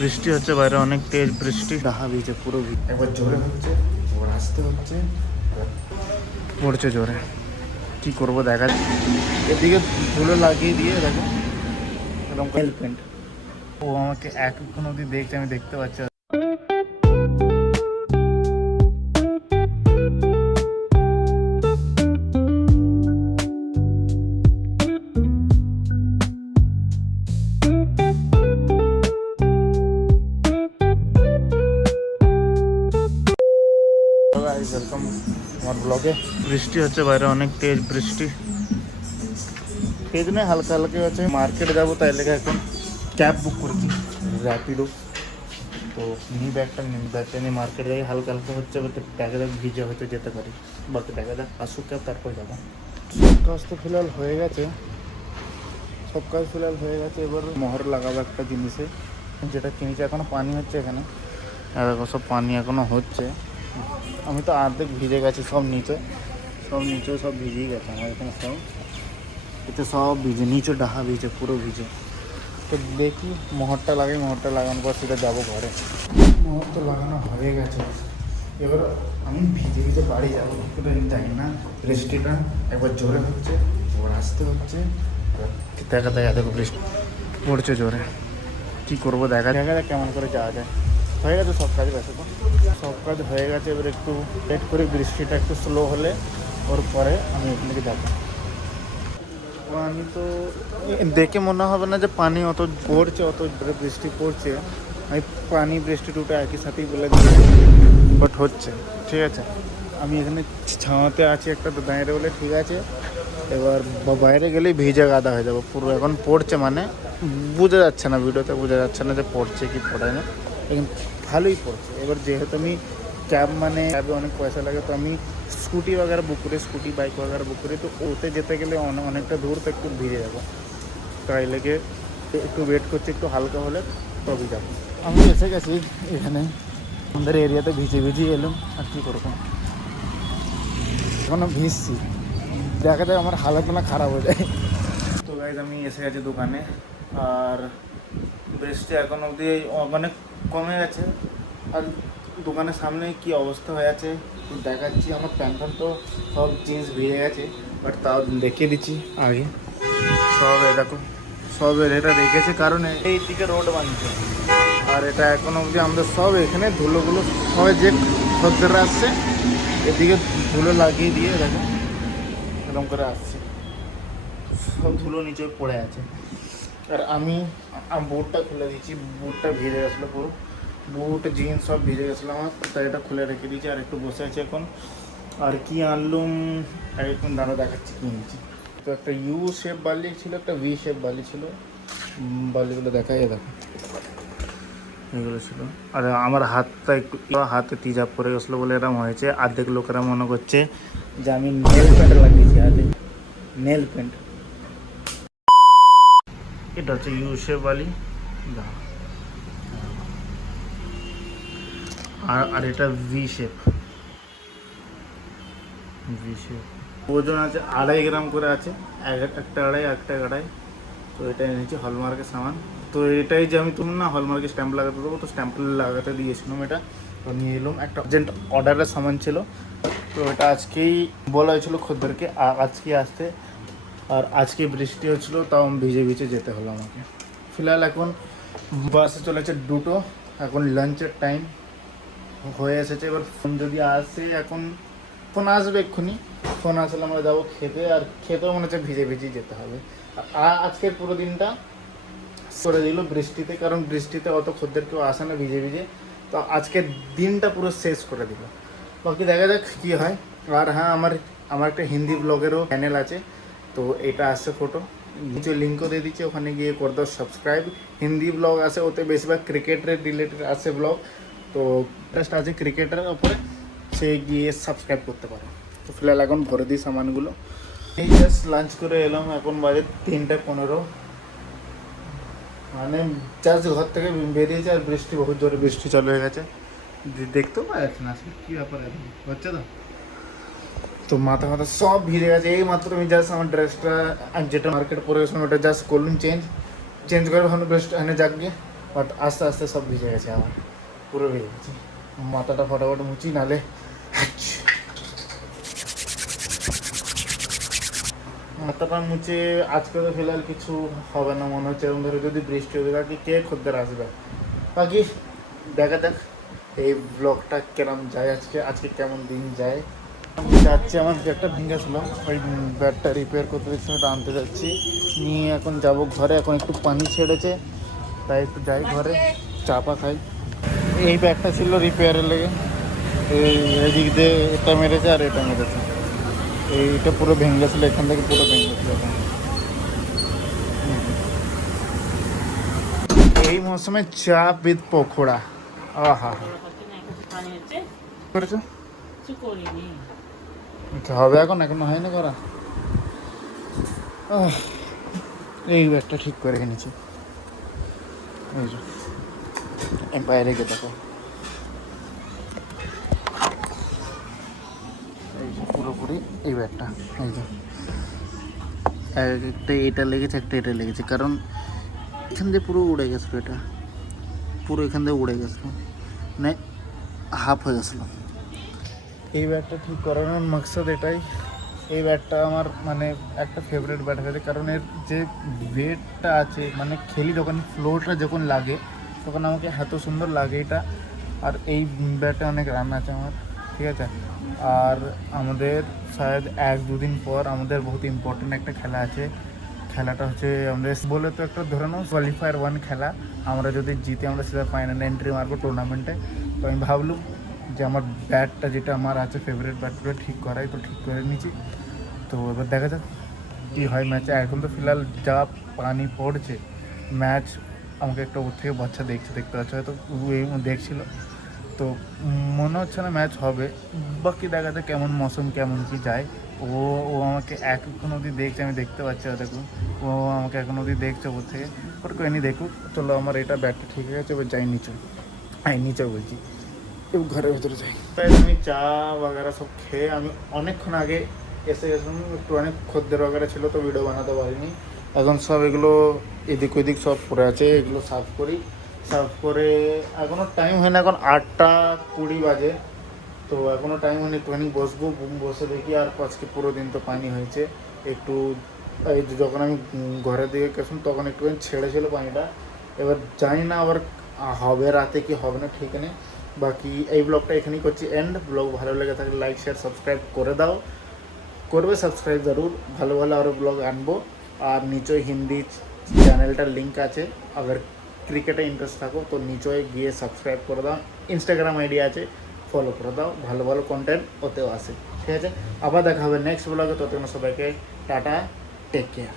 বৃষ্টি হচ্ছে, বাইরে অনেক তেজ বৃষ্টি, ডাহা ভিজে পুরো একবার জোরে হচ্ছে, এবার আসতে হচ্ছে, পড়ছে জোরে। কি করবো দেখা, এদিকে ধুলো লাগিয়ে দিয়ে দেখো একদম হেলপেন্ট। ও আমাকে এখন অবধি দেখছে, আমি দেখতে পাচ্ছি। ওয়েলকাম আমার ব্লগে। বৃষ্টি হচ্ছে, বাইরে অনেক তেজ বৃষ্টি, তেজ নেই হালকা হালকা হচ্ছে। মার্কেট যাবো তাই লেগে এখন ক্যাব বুক করেছি, র্যাপিডো। তো ব্যাগটা নিয়ে মার্কেট যাই, হালকা হালকা হচ্ছে, ব্যাগে ভিজে হয়তো যেতে পারি, বাকি দেখা যাক আসুক ক্যাব, তারপর যাবো। সব কাজ তো ফিলহাল হয়ে গেছে, এবার মোহর লাগাবো একটা জিনিসে, যেটা কিনেছি। এখনো পানি হচ্ছে এখানে, আর দেখো সব পানি এখনো হচ্ছে। আমি তো অর্ধেক ভিজে গেছি, সব নিচে সব ভিজেই গেছে আমার এখানে, সব এতে সব ভিজে, নিচে ডাহা ভিজে, পুরো ভিজে। তো দেখি মোহরটা লাগানোর পর সেটা যাবো ঘরে। মোহর তো লাগানো হয়ে গেছে, এবার আমি ভিজে বাড়ি যাবো, কিন্তু জানি না। বৃষ্টিটা একবার জোরে হচ্ছে, এবার আসতে হচ্ছে, দেখা দেখো বৃষ্টি পড়ছে জোরে। কী করবো দেখা যাক কেমন করে যাওয়া যায়। হয়ে গেছে সব কাজ, গেছে তো সব কাজ হয়ে গেছে। এবার একটু লেট করে, বৃষ্টিটা একটু স্লো হলে ওর পরে আমি এখান থেকে যাবো। পানি তো দেখে মনে হবে না যে পানি অত পড়ছে, অত বৃষ্টি পড়ছে। আমি বৃষ্টি দুটো একই সাথেই বলে দিচ্ছি, বাট হচ্ছে ঠিক আছে। আমি এখানে ছাওয়াতে আছি একটা, তো দাঁড়িয়ে বলে ঠিক আছে। এবার বাইরে গেলেই ভিজে গাদা হয়ে যাবো পুরো। এখন পড়ছে মানে বোঝা যাচ্ছে না, ভিডিওতে বোঝা যাচ্ছে না যে পড়ছে কি পড়ে না, এখন ভালোই পড়ছে। এবার যেহেতু আমি ক্যাবে অনেক পয়সা লাগে, তো আমি স্কুটি वगैरह বুক করি, বাইক वगैरह বুক করি। তো ওতে যেতে গেলে অনেকটা দূর, তো একটু ভিজে যাবো, তাই লেগে একটু ওয়েট করছি, একটু হালকা হলে তবেই যাবো। আমি এসে গেছি এখানে, আমাদের এরিয়াতে ভিজে এলাম, আর কী করবো। এখন ভিজছি, দেখা যায় আমার হালত না খারাপ হয়ে যায়। তো গাইজ আমি এসে গেছি দোকানে, আর বৃষ্টি এখন অবধি অনেক কমে গেছে। আর দোকানের সামনে কি অবস্থা হয়ে আছে দেখাচ্ছি। আমার প্যান্ট তো সব জিন্স ভিজে গেছে, বাট তাও দেখিয়ে দিচ্ছি আগে। সব এরকম সব এটা রেখেছে, কারণ এই দিকে রোড বানছে, আর এটা এখন অবধি আমাদের সব এখানে ধুলোগুলো সবাই যে খদ্দেররা আসছে এদিকে ধুলো লাগিয়ে দিয়ে দেখো এরকম করে আসছে, সব ধুলো নিচে পড়ে আছে। আর আমি বুটটা খুলে দিয়েছি, বুটটা ভিজে গেছিলো পুরো, বুট জিন্স সব ভিজে গেছিলো আমার, তাই এটা খুলে রেখে দিয়েছি। আর একটু বসে আছি এখন। আর কি আনলুম এখন দাঁড়া দেখাচ্ছি কি নিয়েছি। তো একটা ইউ শেপ বালি ছিল, একটা ভি শেপ বালি ছিল, বালিগুলো দেখাই দেখো এগুলো ছিল। আর আমার হাতটা একটু হাতে তিজাব পরে গেছিলো বলে এরকম হয়েছে। অর্ধেক লোকেরা মনে করছে যে আমি নেল পেন্ট লাগিয়েছি হাতে, নেল পেন্ট। এটা হচ্ছে ইউ শেপ বালি, আর এটা ভি শেপ। ওজন আছে 2.5 গ্রাম করে আছে, একটা আড়াই। তো এটা এনেছি হলমার্কের সামান। তো এটাই যে আমি তুমি না হলমার্কের স্ট্যাম্প লাগাতে দেবো, তো স্ট্যাম্প লাগাতে দিয়েছিলাম এটা, তো নিয়ে এলাম। একটা আর্জেন্ট অর্ডারের সামান ছিল, তো এটা আজকেই বলা হয়েছিল খদ্দেরকে আজকে আসতে। আর আজকে বৃষ্টি হচ্ছিলো, তাও ভিজে যেতে হলো আমাকে। ফিলহাল এখন বাসে চলেছে দুটো, এখন লাঞ্চের টাইম হয়ে এসেছে। এবার ফোন যদি আসে, এখন ফোন আসবে এক্ষুনি, ফোন আসলে আমরা যাবো খেতে। আর খেতেও মনে হচ্ছে ভিজে যেতে হবে। আজকের পুরো দিনটা করে দিল বৃষ্টিতে, কারণ বৃষ্টিতে অত খদ্দের কেউ আসে না ভিজে। তো আজকের দিনটা পুরো শেষ করে দিল, বাকি দেখা যাক কী হয়। আর হ্যাঁ, আমার একটা হিন্দি ব্লগেরও চ্যানেল আছে, তো এটা আসছে ফটো, নিচে লিঙ্কও দিয়ে দিচ্ছি, ওখানে গিয়ে করে দাও সাবস্ক্রাইব। হিন্দি ব্লগ আসে, ওতে বেশিরভাগ ক্রিকেটের রিলেটেড আসে ব্লগ, তো ইন্টারেস্ট আছে ক্রিকেটের ওপরে, সে গিয়ে সাবস্ক্রাইব করতে পারো। তো ফিলহাল এখন ভরে দিই সামানগুলো। এই জাস্ট লাঞ্চ করে এলাম, এখন বাজে 3:15, মানে জাস্ট ঘর থেকে বেরিয়েছে, আর বৃষ্টি বহুত জোরে বৃষ্টি চালু হয়ে গেছে, দেখতেও পাচ্ছি না আসলে কী ব্যাপার হচ্ছে। তো মাথা সব ভিজে গেছে। এই মাত্র আমি জাস্ট আমার ড্রেসটা যেটা মার্কেট পরে গেছিলাম ওটা জাস্ট করলুম চেঞ্জ করে ভাবলাম বেস্ট এনে যাক গিয়ে। বাট আস্তে আস্তে সব ভিজে গেছে, আমার পুরো ভিজে গেছে। মাথাটা ফটাফট মুছি, নালে মাথাটা মুছে। আজকে তো ফিলহাল কিছু হবে না মনে হচ্ছে, এরকম ধরে যদি বৃষ্টি হবে বাকি কে খদ্দের আসবে, বাকি দেখা যাক এই ব্লগটা কেরম যায়, আজকে কেমন দিন যায়। আমি যাচ্ছি, আমার ব্যাগটা ভেঙেছিল, ওই ব্যাগটা রিপেয়ার করতে দিচ্ছি, ওটা আনতে যাচ্ছি, নিয়ে এখন যাব ঘরে। এখন একটু পানি ছেড়েছে, তাই একটু যাই ঘরে, চাপা খাই। এই ব্যাগটা ছিল রিপেয়ারের লেগে, এদিক দিয়ে এটা মেরেছে আর এটা মেরেছে, এইটা পুরো ভেঙে গেছিলো, এখান থেকে পুরো ভেঙে গেছিলো। এই মৌসুমে চা উইথ পকোড়া, আহা করেছো হবে, এখনো হয়নি করা। এই ব্যাগটা ঠিক করে এনেছি, এই যে বাইরে গিয়ে দেখো, এই যে পুরোপুরি এই ব্যাগটা, এই যে একটা এটা লেগেছে, একটা এটা লেগেছে, কারণ এখান দিয়ে পুরো উড়ে গেছিলো, এটা পুরো এখান দিয়ে উড়ে গেছিলো, মানে হাফ হয়ে গেছিলো। এই ব্যাগটা ঠিক করানোর মাকসাদ এটাই, এই ব্যাটটা আমার মানে একটা ফেভারিট ব্যাট হয়েছে, কারণ এর যে ওয়েটটা আছে, মানে খেলি যখন ফ্লোরটা যখন লাগে তখন আমাকে এত সুন্দর লাগে এটা। আর এই ব্যাটে অনেক রান আছে আমার, ঠিক আছে। আর আমাদের শায়দ 1-2 দিন পর আমাদের বহুত ইম্পর্টেন্ট একটা খেলা আছে, খেলাটা হচ্ছে আমাদের বলে তো একটা ধরে নাও কোয়ালিফায়ার 1 খেলা, আমরা যদি জিতে আমরা সেটা ফাইনাল এন্ট্রি মারবো টুর্নামেন্টে। তো আমি ভাবলাম যে আমার ব্যাটটা যেটা আমার আছে ফেভারিট ব্যাটটা ঠিক করাই, তো ঠিক করে নিয়েছি। তো এবার দেখা যাক কী হয় ম্যাচে। এখন তো ফিলহাল যা পানি পড়ছে, ম্যাচ আমাকে একটা ওর থেকে বাচ্চা দেখতে পাচ্ছে, হয়তো দেখছিল, তো মনে হচ্ছে না ম্যাচ হবে। বাকি দেখা যাক কেমন মৌসুম কেমন কি যায়। ও ও আমাকে এখন অবধি দেখছে, আমি দেখতে পাচ্ছি, দেখুন ও আমাকে এখন অবধি দেখছে ওর থেকে, ওর কেউ দেখুক। চলো আমার এটা ব্যাটটা ঠিক হয়ে গেছে, এবার যাই নিচে, নিচে বলছি ঘরের ভেতরে যাই। তাই আমি চা বাগারা সব খেয়ে আমি অনেকক্ষণ আগে এসে গেছিলাম, একটু অনেক খদ্দের বাগারা ছিল, তো ভিডিও বানাতে পারিনি। এখন সব এগুলো এদিক ওদিক সব পড়ে আছে, এগুলো সাফ করি, সাফ করে এখনও টাইম হয় না, এখন 8:20 বাজে, তো এখনও টাইম হয়নি, একটুখানি বসবো, বসে দেখি। আর আজকে পুরো দিন তো পানি হয়েছে, একটু এই যখন আমি ঘরের দিকে গেছিলাম তখন একটুখানি ছেড়েছিল পানিটা, এবার জানি না আবার হবে রাতে কি হবে না ঠিক নেই। বাকি এই ব্লগটা এখানেই করছি এন্ড। ব্লগ ভালো লেগে থাকলে লাইক শেয়ার সাবস্ক্রাইব করে দাও, করবে সাবস্ক্রাইব জরুর, ভালো ভালো আরও ব্লগ আনবো। আর নিচে হিন্দি চ্যানেলটার লিঙ্ক আছে, আবার ক্রিকেটে ইন্টারেস্ট থাকো তো নিচে গিয়ে সাবস্ক্রাইব করে দাও, ইনস্টাগ্রাম আইডি আছে, ফলো করে দাও, ভালো ভালো কন্টেন্ট ওতেও আসে, ঠিক আছে। আবার দেখা হবে নেক্সট ব্লগে, ততক্ষণ সবাইকে টাটা, টেক কেয়ার।